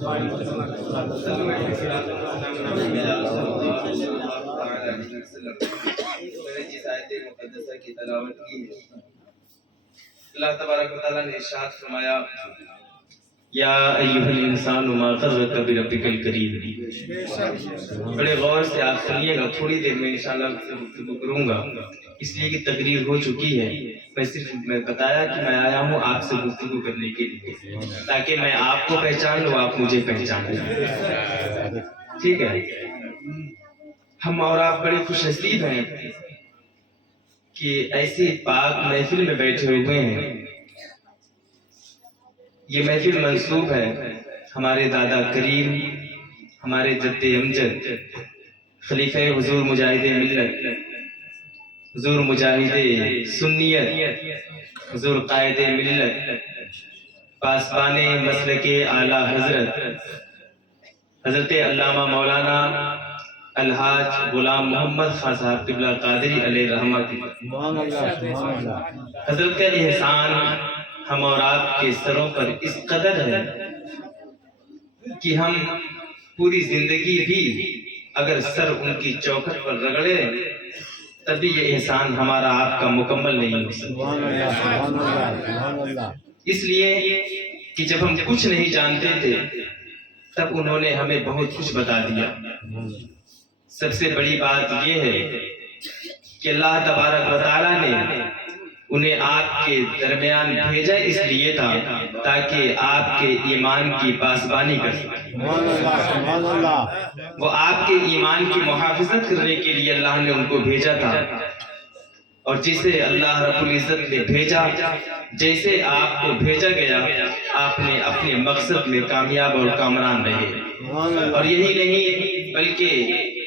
جس آیت مقدسہ کی تلاوت کی ہے، اللہ تبارک و تعالیٰ نے ارشاد فرمایا یا ایھا الانسان ما غرک بربک الکریم۔ بڑے غور سے آپ سنیے گا، تھوڑی دیر میں انشاءاللہ گفتگو کروں گا، اس لیے کہ تقریر ہو چکی ہے۔ میں صرف بتایا کہ میں آیا ہوں آپ سے گفتگو کرنے کے لیے، تاکہ میں آپ کو پہچان لوں، آپ مجھے پہچان لیں، ٹھیک ہے؟ ہم اور آپ بڑے خوش نصیب ہیں کہ ایسی پاک محفل میں بیٹھے ہوئے ہیں۔ یہ محفل منسوب ہے ہمارے دادا کریم، ہمارے جد امجد، خلیفہ حضور مجاہد ملت، حضور مجاہد سنیت، حضور قائد ملت، پاسبان مسلک اعلیٰ حضرت، حضرت علامہ مولانا الحاج غلام محمد خان صاحب قبلہ قادری علیہ رحمہ کی۔ حضرت کا احسان ہم اور آپ کے سروں پر اس قدر ہے کہ ہم پوری زندگی بھی اگر سر ان کی چوکھٹ پر رگڑے تبھی یہ احسان ہمارا آپ کا مکمل نہیں ہو سکتا۔ اس لیے کہ جب ہم کچھ نہیں جانتے تھے تب انہوں نے ہمیں بہت کچھ بتا دیا۔ سب سے بڑی بات یہ ہے کہ اللہ تبارک و تعالیٰ نے انہیں آپ کے درمیان بھیجا اس لیے تھا تاکہ آپ کے ایمان کی پاسبانی کر سکیں۔ وہ آپ کے ایمان کی محافظت کرنے کے لیے اللہ نے ان کو بھیجا تھا، اور جسے اللہ رب العزت نے بھیجا، جیسے آپ کو بھیجا گیا، آپ نے اپنے مقصد میں کامیاب اور کامران رہے۔ اور یہی نہیں بلکہ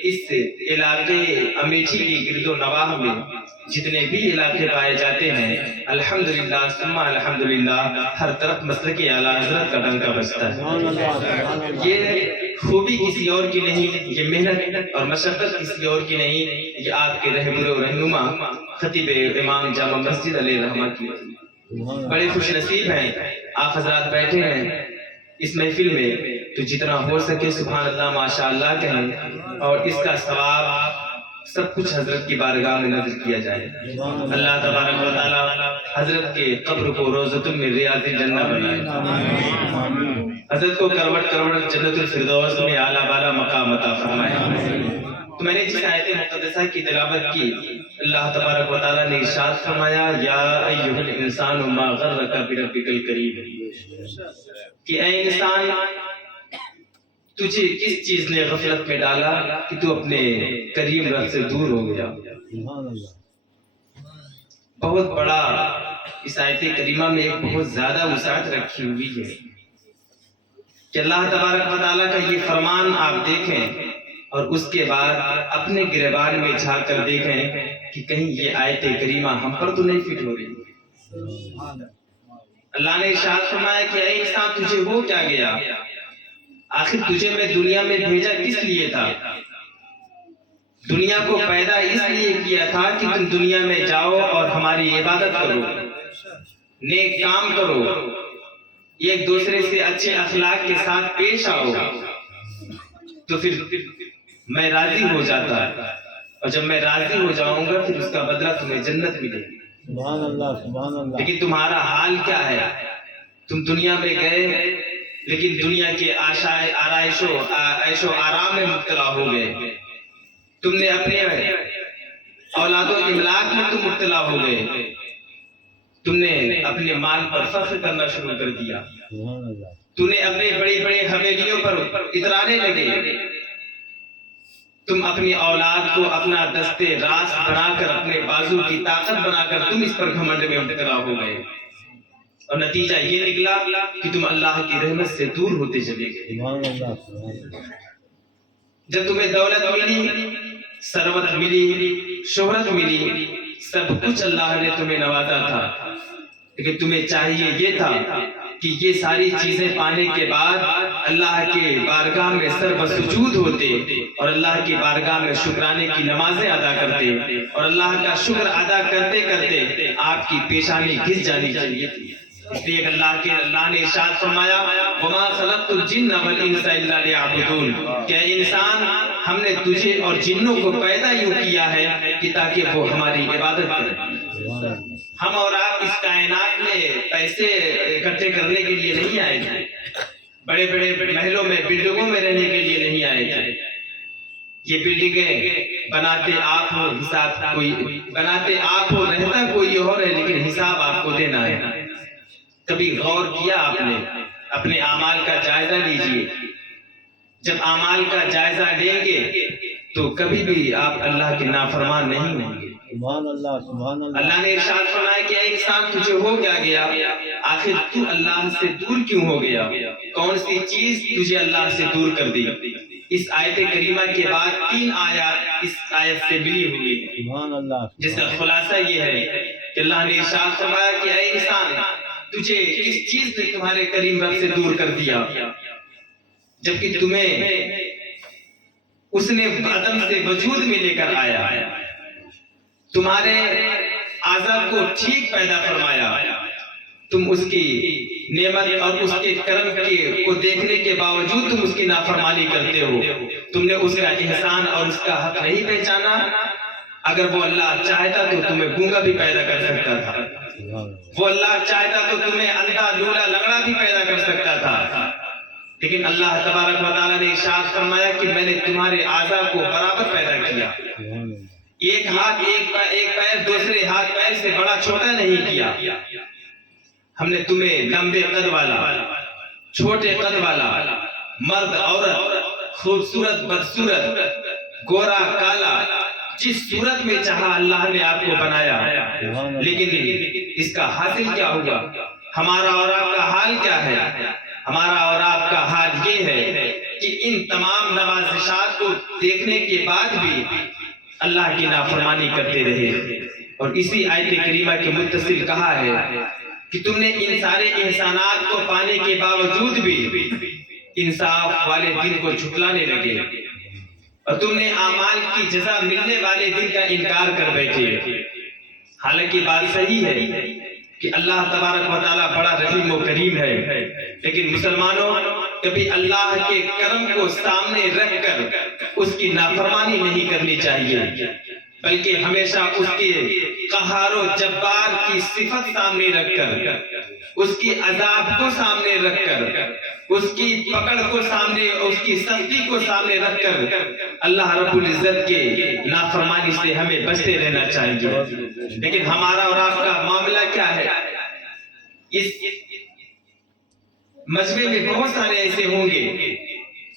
اس علاقے امیٹھی کی گرد و نواح میں جتنے بھی علاقے پائے جاتے ہیں، الحمدللہ ثم الحمدللہ ہر طرف مسلک اعلیٰ حضرت کا ڈنکا بجتا ہے۔ یہ خوبی کسی اور کی نہیں، یہ محنت اور مشقت کسی اور کی نہیں، یہ آپ کے رہبر و رہنما خطیب امام جامع مسجد علیہ رحمہ کی۔ بڑے خوش نصیب ہیں آپ حضرات بیٹھے ہیں اس محفل میں، تو جتنا ہو سکے سبحان اللہ ماشاءاللہ کہیں، اور اس کا ثواب سب کچھ حضرت کی بارگاہ میں نظر کیا جائے۔ اللہ تبارک و تعالی حضرت کے قبر کو روضۃ من ریاض الجنہ بنائے، حضرت کو کروٹ کروٹ جنت الفردوس میں اعلیٰ بالا مقام عطا فرمائے۔ تو میں نے جس آیت مقدسہ کی تلاوت کی، اللہ تبارک و تعالی نے ارشاد فرمایا یا ایھا الانسان ما غرک بربک الکریم، کہ اے انسان تجھے کس چیز نے غفلت میں ڈالا کہ تو اپنے کریم رب سے دور ہو گیا۔ بہت بڑا اس آیت کریمہ میں ایک بہت زیادہ وسعت رکھی ہوئی ہے کہ اللہ تبارک و تعالیٰ کا یہ فرمان آپ دیکھیں اور اس کے بعد اپنے گریبان میں جھانک کر دیکھیں کہ کہیں یہ آیت کریمہ ہم پر تو نہیں فٹ ہو رہی۔ اللہ نے ارشاد فرمایا کہ اے انسان تجھے ہو کیا گیا، آخر تجھے میں دنیا میں بھیجا کس لیے تھا؟ دنیا کو پیدا اس لیے کیا تھا کہ تم دنیا میں جاؤ اور ہماری عبادت کرو، نیک کام کرو، ایک دوسرے سے اچھے اخلاق کے ساتھ پیش آؤ، تو پھر میں راضی ہو جاتا، اور جب میں راضی ہو جاؤں گا پھر اس کا بدلہ تمہیں جنت ملے گی۔ لیکن تمہارا حال کیا ہے؟ تم دنیا میں گئے لیکن دنیا کے عیش و آرام میں مبتلا ہو گئے، تم نے اپنے اولادوں کی املاک میں تم مبتلا ہو گئے، تم نے اپنے مال پر فخر کرنا شروع کر دیا، تم نے اپنے بڑی بڑی حویلیوں پر اترانے لگے، تم اپنی اولاد کو اپنا دستے راست بنا کر، اپنے بازو کی طاقت بنا کر تم اس پر گھمنڈ میں مبتلا ہو گئے، اور نتیجہ یہ نکلا کہ تم اللہ کی رحمت سے دور ہوتے چلے گئے۔ جب تمہیں دولت ملی، ثروت ملی، شہرت ملی، سب کچھ اللہ نے تمہیں نوازا تھا، لیکن تمہیں چاہیے یہ تھا کہ یہ ساری چیزیں پانے کے بعد اللہ کے بارگاہ میں سر بسجود ہوتے اور اللہ کی بارگاہ میں شکرانے کی نمازیں ادا کرتے، اور اللہ کا شکر ادا کرتے کرتے آپ کی پیشانی گھس جانی چاہیے تھی۔ اس لیے اللہ نے ارشاد فرمایا وما خلقت الجن والانس الا لیعبدون، کہ انسان ہم نے تجھے اور جنوں کو پیدا یوں کیا ہے کہ تاکہ وہ ہماری عبادت کریں۔ ہم اور آپ اس کائنات میں پیسے اکٹھے کرنے کے لیے نہیں آئے تھے، بڑے بڑے محلوں میں بلڈنگوں میں رہنے کے لیے نہیں آئے تھے۔ یہ بلڈنگیں بناتے آپ ہو، حساب کوئی بناتے آپ ہو، رہتا کوئی اور ہے، لیکن حساب آپ کو دینا ہے۔ کبھی غور کیا آپ نے؟ اپنے اعمال کا جائزہ لیجئے۔ جب اعمال کا جائزہ لیں گے تو کبھی بھی آپ اللہ کے نافرمان نہیں ہوں گے۔ سبحان اللہ، سبحان اللہ۔ اللہ نے ارشاد فرمایا کہ اے انسان تجھے ہو کیا گیا؟ آخر تو اللہ سے دور کیوں ہو گیا؟ کون سی چیز تجھے اللہ سے دور کر دی؟ اس آیت کریمہ کے بعد 3 آیات اس آیت سے ملی ہوئی ہیں، سبحان اللہ، جس کا خلاصہ یہ ہے کہ اللہ نے ارشاد فرمایا کہ اے انسان تجھے کس چیز نے تمہارے کریم رب سے دور کر دیا، جبکہ تمہیں اس نے عدم سے وجود میں لے کر آیا، تمہارے اعضاء کو ٹھیک پیدا فرمایا، تم اس کی نعمت اور اس کے کرم کو دیکھنے کے باوجود تم اس کی نافرمانی کرتے ہو۔ تم نے اس کا احسان اور اس کا حق نہیں پہچانا۔ اگر وہ اللہ چاہتا تو تمہیں گونگا بھی پیدا کر سکتا تھا، وہ اللہ چاہتا تو تمہیں اندھا لولا لنگڑا بھی پیدا کر سکتا تھا، لیکن اللہ تبارک و تعالیٰ نے ارشاد فرمایا کہ میں نے تمہارے اعضاء کو برابر پیدا کیا، ایک ہاتھ ایک پیر دوسرے ہاتھ پیر سے بڑا چھوٹا نہیں کیا۔ ہم نے تمہیں لمبے قد والا، چھوٹے قد والا، مرد عورت، خوبصورت بدصورت، گورا کالا، جس صورت میں چاہا اللہ نے آپ کو بنایا، لیکن اس کا حاصل کیا ہوگا؟ ہمارا اور آپ کا حال کیا ہے؟ ہمارا اور آپ کا حال یہ ہے کہ ان تمام نوازشات کو دیکھنے کے بعد بھی اللہ کی نافرمانی کرتے رہے، اور اسی آیت کریمہ کے متصل کہا ہے کہ تم نے ان سارے احسانات کو پانے کے باوجود بھی انصاف والے دن کو جھٹلانے لگے، اور تم نے اعمال کی جزا ملنے والے دن کا انکار کر بیٹھے۔ حالانکہ بات صحیح ہے کہ اللہ تبارک و تعالیٰ بڑا رحیم و کریم ہے، لیکن مسلمانوں کبھی اللہ کے کرم کو سامنے رکھ کر اس کی نافرمانی نہیں کرنی چاہیے، بلکہ ہمیشہ اس کے قہار و جبار کی صفت سامنے رکھ کر، اس کی عذاب کو سامنے رکھ کر، اس کی پکڑ کو سامنے، اس کی سختی کو سامنے رکھ کر اللہ رب العزت کے نافرمانی سے ہمیں بچتے رہنا چاہیے۔ لیکن ہمارا اور آپ کا معاملہ کیا ہے؟ اس مجمع میں بہت سارے ایسے ہوں گے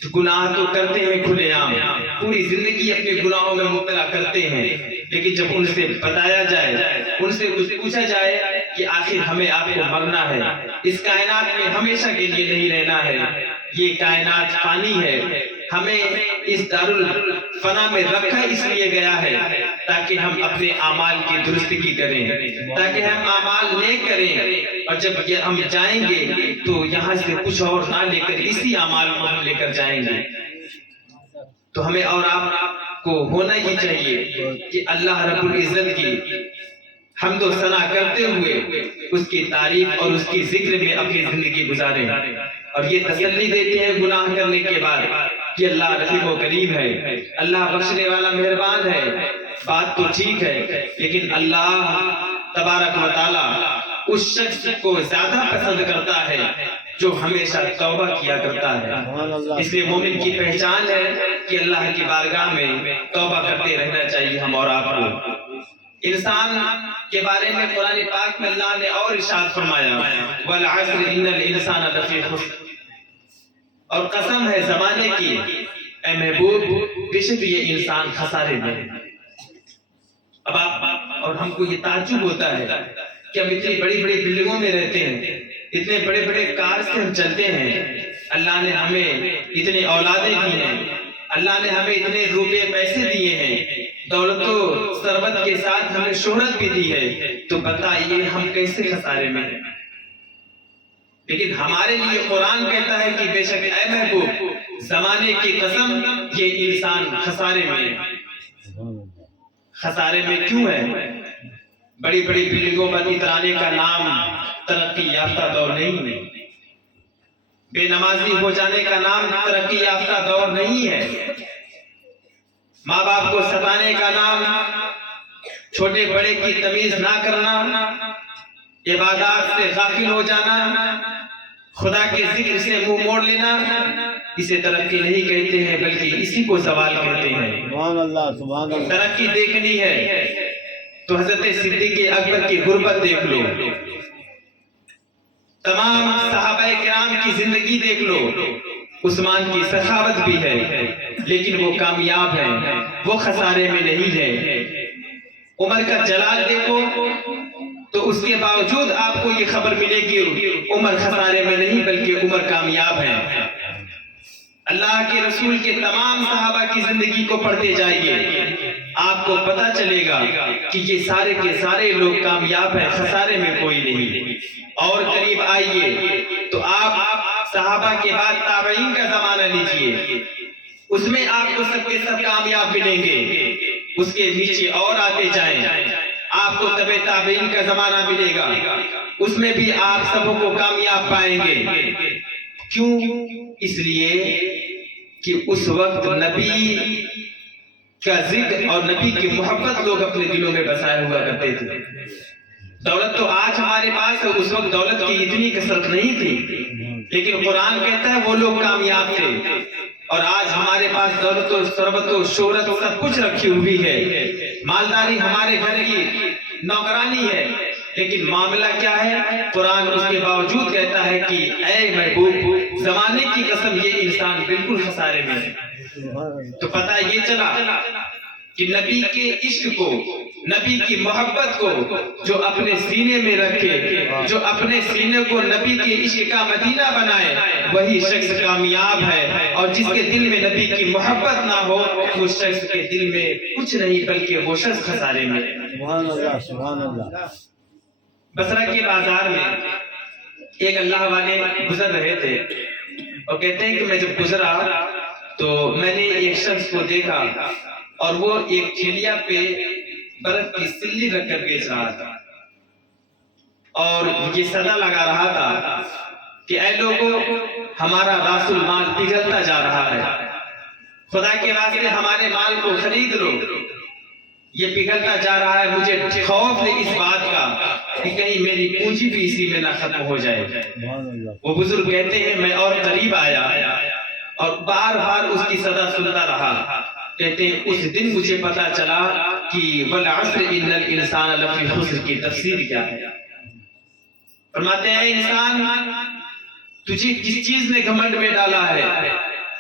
جو گناہ تو کرتے ہیں کھلے عام، پوری زندگی اپنے گناہوں میں مبتلا کرتے ہیں، لیکن جب ان سے بتایا جائے، ان سے کچھ پوچھا جائے کہ آخر ہمیں آپ کو مرنا ہے، اس کائنات میں ہمیشہ کے لیے نہیں رہنا ہے، یہ کائنات فانی ہے، ہمیں اس دارالفنا میں رکھا اس لیے گیا ہے تاکہ ہم اپنے اعمال کی درستگی کریں، تاکہ ہم اعمال نیک کریں، اور جب ہم جائیں گے تو یہاں سے کچھ اور نہ لے کر اسی اعمال کو ہم لے کر جائیں گے۔ تو ہمیں اور آپ کو ہونا ہی چاہیے کہ اللہ رب العزت کی حمد و ثنا کرتے ہوئے اس کی تعریف اور اس کی ذکر میں اپنی زندگی گزاریں، اور یہ تسلی دیتے ہیں گناہ کرنے کے بعد کہ اللہ رحیم و کریم ہے، اللہ بخشنے والا مہربان ہے۔ بات تو ٹھیک ہے، لیکن اللہ تبارک و تعالیٰ اس شخص کو زیادہ پسند کرتا ہے جو ہمیشہ توبہ کیا کرتا ہے۔ اس لیے مومن کی پہچان ہے کہ اللہ کی بارگاہ میں توبہ کرتے رہنا چاہیے ہم اور آپ کو۔ انسان کے بارے میں قرآن پاک میں اللہ نے اور ارشاد فرمایا وَالْعَصْرِ إِنَّ الْإِنسَانَ لَفِي خُسْرٍ، اور قسم ہے زمانے کی اے محبوب بے شک یہ انسان خسارے میں ہے۔ اب آپ اور ہم کو یہ تعجب ہوتا ہے کہ ہم اتنی بڑی بڑی بلڈنگوں میں رہتے ہیں، اتنے بڑے بڑے کار سے ہم چلتے ہیں، اللہ نے ہمیں اتنے اولادیں دی ہیں، اللہ نے ہمیں اتنے روپے پیسے دیے ہیں، دولت و ثروت کے ساتھ ہمیں شہرت بھی دی ہے، تو بتائیے ہم کیسے خسارے میں ہیں؟ لیکن ہمارے لیے قرآن کہتا ہے کہ بے شک اے محبوب زمانے کی قسم یہ انسان خسارے میں ہے۔ خسارے میں کیوں ہے؟ بڑی بڑی بلڈنگوں پر اترانے کا نام ترقی یافتہ دور نہیں ہے، بے نمازی ہو جانے کا نام ترقی یافتہ دور نہیں ہے، ماں باپ کو ستانے کا نام چھوٹے بڑے کی تمیز نہ کرنا، عبادات سے غافل ہو جانا، خدا کے ذکر سے منہ موڑ لینا، اسے ترقی نہیں کہتے ہیں بلکہ اسی کو زوال کہتے ہیں۔ سبحان اللہ، سبحان اللہ۔ ترقی دیکھنی ہے تو حضرت صدیق اکبر کی غربت دیکھ لو، تمام صحابہ کرام کی زندگی دیکھ لو، عثمان کی سخاوت بھی ہے لیکن وہ کامیاب ہے، وہ خسارے میں نہیں ہے۔ عمر کا جلال دیکھو تو اس کے باوجود آپ کو یہ خبر ملے گی عمر خسارے میں نہیں بلکہ عمر کامیاب ہے۔ اللہ کے رسول کے تمام صحابہ کی زندگی کو پڑھتے جائیے، آپ کو پتہ چلے گا کہ یہ سارے کے سارے لوگ کامیاب ہیں، خسارے میں کوئی نہیں۔ اور قریب آئیے تو آپ صحابہ کے بعد تابعین کا زمانہ لیجئے، اس میں آپ کو سب کے سب کامیاب ملیں گے۔ اس کے نیچے اور آتے جائیں، آپ کو تبع تابعین کا زمانہ ملے گا، اس میں بھی آپ سبوں کو کامیاب پائیں گے۔ کیوں؟ اس لیے کہ اس وقت نبی کا ذکر اور نبی کی محبت لوگ اپنے دلوں میں بسائے ہوا کرتے تھے۔ دولت تو آج ہمارے پاس ہے، اس وقت دولت کی اتنی کثرت نہیں تھی، لیکن قرآن کہتا ہے وہ لوگ کامیاب تھے۔ اور آج ہمارے پاس دولت و ثروت و شہرت سب کچھ رکھی ہوئی ہے، مالداری ہمارے گھر کی نوکرانی ہے، لیکن معاملہ کیا ہے؟ قرآن اس کے باوجود کہتا ہے کہ اے محبوب، زمانے کی قسم یہ انسان بالکل خسارے میں ہے۔ تو پتہ یہ چلا کہ نبی کے عشق کو، نبی کی محبت کو جو اپنے سینے میں رکھے، جو اپنے سینے کو نبی کے عشق کا مدینہ بنائے، وہی شخص کامیاب ہے۔ اور جس کے دل میں نبی کی محبت نہ ہو، اس شخص کے دل میں کچھ نہیں بلکہ وہ شخص خسارے میں ہے۔ سبحان اللہ، سبحان اللہ۔ بصرہ کے بازار میں ایک اللہ والے گزر رہے تھے اور کہتے ہیں کہ میں جب گزرا تو میں نے ایک شخص کو دیکھا اور وہ ایک ٹھیلیا پہ برف کی سلی رکھ کر بیچ رہا تھا اور یہ صدا لگا رہا تھا کہ اے لوگوں، ہمارا راس المال پگھلتا جا رہا ہے، خدا کے واسطے ہمارے مال کو خرید لو، یہ پگھلتا جا رہا ہے۔ مجھے خوف ہے اس بات کا کہ کہیں میری پونجی بھی اسی میں نہ ختم ہو جائے۔ وہ بزرگ کہتے ہیں میں اور قریب آیا اور بار بار اس کی صدا سنتا رہا۔ کہتے ہیں اس دن مجھے پتا چلا کہ والعصر ان الانسان لفی خسر کی تفسیر کیا ہے۔ فرماتے ہیں اے انسان، تجھے کس چیز نے گھمنڈ میں ڈالا ہے؟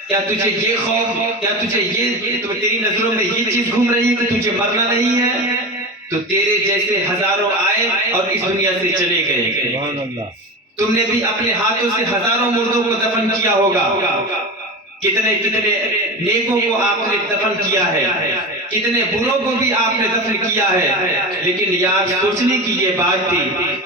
کیا تجھے یہ خوف، کیا تجھے یہ تیری نظروں میں یہ چیز گھوم رہی ہے کہ تجھے مرنا نہیں ہے؟ تو تیرے جیسے ہزاروں آئے اور اس دنیا سے چلے گئے۔ تم نے بھی اپنے ہاتھوں سے ہزاروں مردوں کو دفن کیا ہوگا، کتنے کتنے نیکوں کو آپ نے دفن کیا ہے، کتنے بروں کو بھی آپ نے دفن کیا ہے، لیکن یاد سوچنے کی یہ بات تھی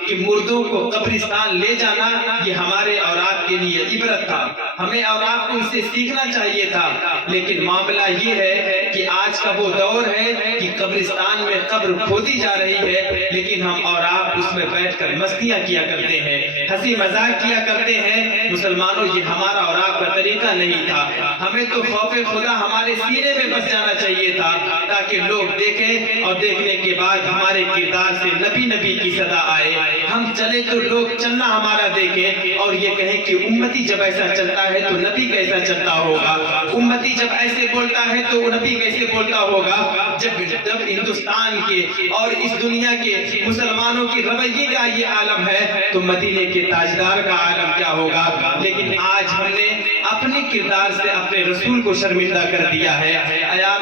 کہ مردوں کو قبرستان لے جانا یہ ہمارے اور آپ کے لیے عبرت تھا، ہمیں اور آپ کو اس سے سیکھنا چاہیے تھا۔ لیکن معاملہ یہ ہے کہ آج کا وہ دور ہے کہ قبرستان میں قبر کھودی جا رہی ہے، لیکن ہم اور آپ اس میں بیٹھ کر مستیاں کیا کرتے ہیں، ہنسی مذاق کیا کرتے ہیں۔ مسلمانوں، یہ ہمارا اور آپ کا طریقہ نہیں تھا۔ ہمیں تو خوف خدا ہمارے سینے میں بس جانا چاہیے تھا تاکہ لوگ دیکھیں اور دیکھنے کے بعد ہمارے کردار سے نبی نبی کی صدا آئے۔ ہم چلے تو لوگ چلنا ہمارا دیکھیں اور یہ کہیں کہ امتی جب ایسا چلتا ہے تو نبی کیسا چلتا ہوگا، امتی جب ایسے بولتا ہے تو نبی کیسے بولتا ہوگا۔ جب ہندوستان کے اور اس دنیا کے مسلمانوں کے رویے کا یہ عالم ہے تو مدینے کے تاجدار کا عالم کیا ہوگا۔ لیکن آج ہم نے اپنے کردار سے اپنے رسول کو شرمندہ کر دیا ہے۔ یار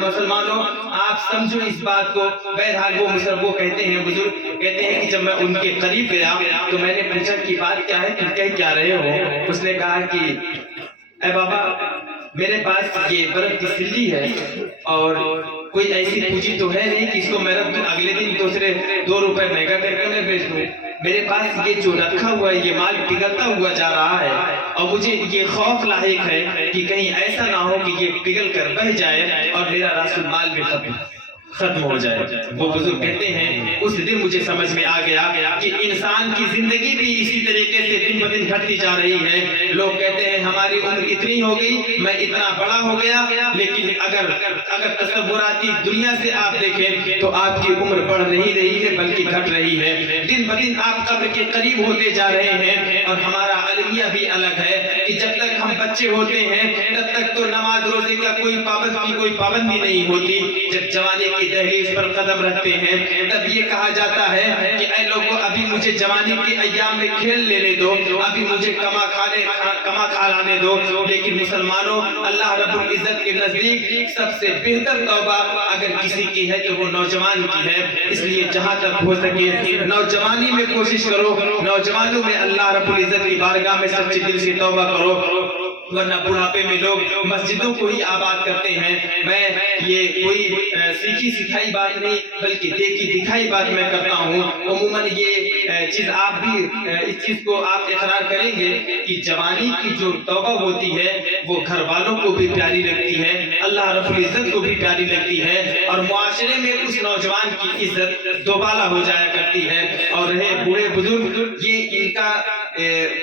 مسلمانوں، آپ سمجھو اس بات کو۔ بہرحال وہ کہتے ہیں، بزرگ کہتے ہیں کہ جب میں ان کے قریب گیا تو میں نے پوچھا کہ بات کیا ہے، تم کہہ کیا رہے ہو؟ اس نے کہا کہ اے بابا، میرے پاس یہ برف کی سلی ہے اور کوئی ایسی پونجی تو ہے نہیں کہ اس کو میں رکھ دوں، اگلے دن دوسرے 2 روپے مہنگا کر کے میں بیچ دوں۔ میرے پاس یہ جو رکھا ہوا ہے یہ مال پگھلتا ہوا جا رہا ہے اور مجھے یہ خوف لاحق ہے کہ کہیں ایسا نہ ہو کہ یہ پگھل کر بہ جائے اور میرا راس المال بھی ختم۔ ختم ہو جائے۔ وہ بزرگ کہتے ہیں اس دن مجھے سمجھ میں آ گیا کہ انسان کی زندگی بھی اسی طریقے سے دن بدن گھٹتی جا رہی ہے۔ لوگ کہتے ہیں ہماری عمر اتنی ہو گئی، میں اتنا بڑا ہو گیا، لیکن اگر تصوراتی دنیا سے آپ دیکھیں تو آپ کی عمر بڑھ نہیں رہی ہے بلکہ گھٹ رہی ہے۔ دن بدن آپ قبر کے قریب ہوتے جا رہے ہیں، اور ہمارا المیہ بھی الگ ہے کہ جب تک ہم بچے ہوتے ہیں تب تک تو نماز روزے کا کوئی پابندی نہیں ہوتی۔ جب جوانی کی دہلیز پر قدم رکھتے ہیں تب یہ کہا جاتا ہے کہ اے لوگوں، ابھی مجھے جوانی کے ایام میں کھیل لینے دو، ابھی مجھے کما کھانے دو۔ لیکن مسلمانوں، اللہ رب العزت کے نزدیک سب سے بہتر توبہ اگر کسی کی ہے تو وہ نوجوان کی ہے۔ اس لیے جہاں تک ہو سکے نوجوانی میں کوشش کرو، نوجوانوں میں اللہ رب العزت کی بارگاہ میں سچے دل سے توبہ کرو، ورنہ بڑھاپے میں لوگ مسجدوں کو ہی آباد کرتے ہیں۔ میں یہ کوئی سیکھی سکھائی بات نہیں بلکہ دیکھی دکھائی بات میں کرتا ہوں۔ عموماً یہ چیز آپ بھی اس چیز کو آپ اقرار کریں گے کہ جوانی کی جو توبہ ہوتی ہے وہ گھر والوں کو بھی پیاری لگتی ہے، اللہ رب العزت کو بھی پیاری لگتی ہے، اور معاشرے میں اس نوجوان کی عزت دوبالا ہو جایا کرتی ہے۔ اور رہے بوڑھے بزرگ، یہ ان کا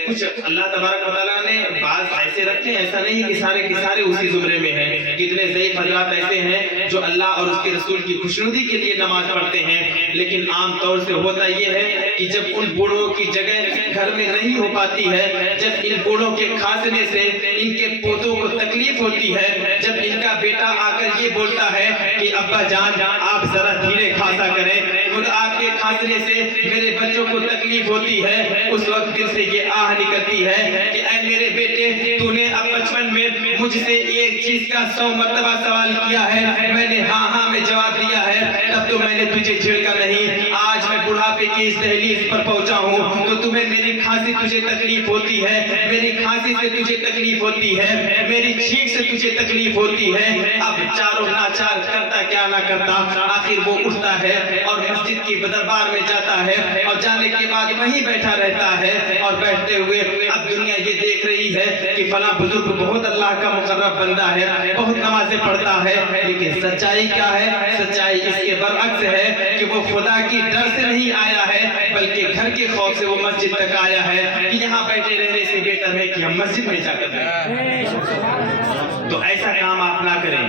کچھ اللہ تبارک و تعالیٰ نے بعض ایسے رکھے ہیں، ایسا نہیں کہ سارے کے سارے اسی زمرے میں ہیں۔ کتنے ضعیف حضرات ایسے ہیں جو اللہ اور اس کے رسول کی خوشنودی کے لیے نماز پڑھتے ہیں، لیکن عام طور سے ہوتا یہ ہے کہ جب ان بوڑھوں کی جگہ گھر میں نہیں ہو پاتی ہے، جب ان بوڑھوں کے کھانسنے سے ان کے پوتوں کو تکلیف ہوتی ہے، جب ان کا بیٹا آ کر یہ بولتا ہے کہ ابا جان آپ ذرا دھیرے کھانسا کریں، خود آپ کے کھانسنے سے میرے بچوں کو تکلیف ہوتی ہے، اس وقت دل سے یہ آہ نکلتی ہے کہ اے میرے بیٹے، تو نے اب بچپن میں مجھ سے ایک چیز کا 100 مرتبہ سوال کیا ہے، میں نے ہاں میں جواب دیا ہے، تب تو میں نے تجھے جھڑکا نہیں۔ آج میں بڑھاپے کی اس دہلیز پر پہنچا ہوں تو تمہیں میری کھانسی تجھے تکلیف ہوتی ہے، میری کھانسی سے تجھے تکلیف ہوتی ہے، میری چھینک سے تجھے تکلیف ہوتی ہے۔ اب چاروں ناچار کرتا کیا نہ کرتا، آخر وہ اٹھتا ہے اور مسجد کی دربار میں جاتا ہے، اور جانے کے بعد وہیں بیٹھا رہتا ہے، اور بیٹھتے ہوئے اب دنیا یہ دیکھ رہی ہے کہ فلاں بزرگ بہت اللہ کا مقرب بندہ ہے، بہت نمازیں پڑھتا ہے، لیکن سچائی کیا ہے؟ سچائی اس کے برعکس ہے کہ وہ خدا کی ڈر سے نہیں آیا ہے بلکہ گھر کے خوف سے وہ مسجد تک آیا ہے کہ یہاں بیٹھے رہنے سے بہتر ہے کہ ہم مسجد میں جا کر رہیں۔ تو ایسا کام آپ نہ کریں،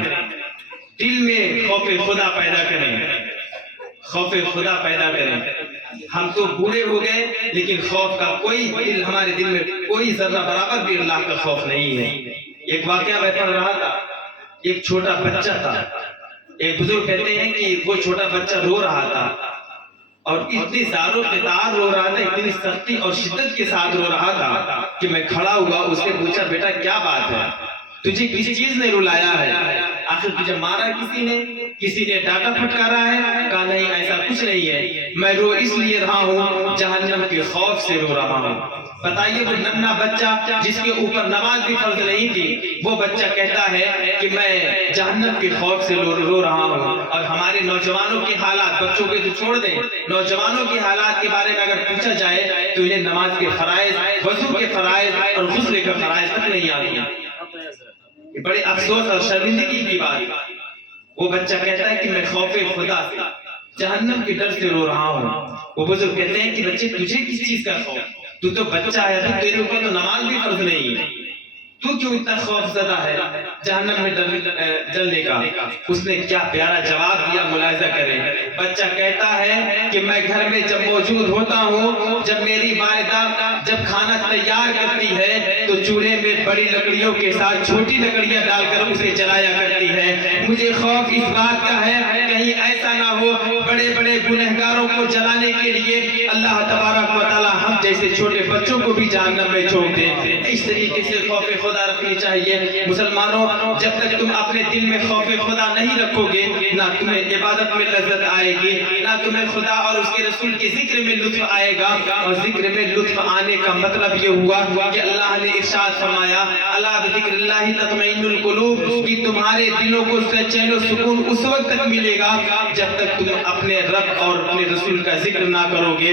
دل میں خوف خدا پیدا کریں، خوف خدا پیدا کریں۔ ہم تو بوڑھے ہو گئے لیکن خوف کا کوئی دل ہمارے دل میں کوئی ذرہ برابر بھی اللہ کا خوف نہیں ہے۔ ایک واقعہ میں پڑھ رہا تھا، ایک چھوٹا بچہ تھا، ایک بزرگ کہتے ہیں کہ وہ چھوٹا بچہ رو رہا تھا، اور اتنی زاروں قطار رو رہا تھا، اتنی سختی اور شدت کے ساتھ رو رہا تھا کہ میں کھڑا ہوا، اس سے پوچھا بیٹا کیا بات ہے، تجھے کسی چیز نے رلایا ہے، آخر تجھے مارا کسی نے ڈانٹا پھٹکارا ہے؟ کہا نہیں ایسا کچھ نہیں ہے، میں رو اس لیے رہا ہوں جہنم کے خوف سے رو رہا ہوں۔ بتائیے وہ ننھا بچہ جس کے اوپر نماز بھی فرض نہیں تھی، وہ بچہ کہتا ہے کہ میں جہنم کے خوف سے رو رہا ہوں۔ اور ہمارے نوجوانوں کے حالات، بچوں کے تو چھوڑ دیں، نوجوانوں کے حالات کے بارے میں اگر پوچھا جائے تو انہیں نماز کے فرائض، وضو کے فرائض اور غسل کے فرائض تک نہیں آتی ہیں۔ یہ بڑے افسوس اور شرمندگی کی بات۔ وہ بچہ کہتا ہے کہ میں خوف خدا سے، جہنم کے ڈر سے رو رہا ہوں۔ وہ بزرگ کہتے ہیں کہ بچے تجھے کس چیز کا خوف؟ تو بچہ ہے، تو تیرے اوپر تو نماز بھی فرض نہیں ہے، تو کیوں اتنا خوف زدہ ہے جہنم میں جلنے کا؟ اس نے کیا پیارا جواب دیا، ملاحظہ کریں۔ بچہ کہتا ہے کہ میں گھر میں جب موجود ہوتا ہوں، جب میری والدہ جب کھانا تیار کرتی ہے تو چولہے میں بڑی لکڑیوں کے ساتھ چھوٹی لکڑیاں ڈال کر اسے جلایا کرتی ہے۔ مجھے خوف اس بات کا ہے کہیں ایسا نہ ہو بڑے بڑے گنہگاروں کو جلانے کے لیے اللہ تبارک و تعالی ہم جیسے چھوٹے بچوں کو بھی جہنم میں چھوڑ دے۔ اس طریقے سے خوف خدا رکھنی چاہیے۔ مسلمانوں، جب تک تم اپنے دل میں خوف خدا نہیں رکھو گے، نہ تمہیں عبادت میں لذت آئے گی، نہ تمہیں خدا اور اس کے رسول کے ذکر میں لطف آئے گا۔ اور ذکر میں لطف آنے کا مطلب یہ ہوا کہ اللہ نے ارشاد فرمایا الا بذکر اللہ تطمئن القلوب، کہ تمہارے دلوں کو چین و سکون اس وقت تک ملے گا جب تک تم اپنے رب اور اپنے رسول کا ذکر نہ کرو گے،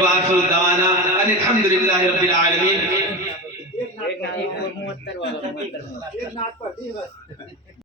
وآخر دعوانا ان الحمدللہ رب العالمین.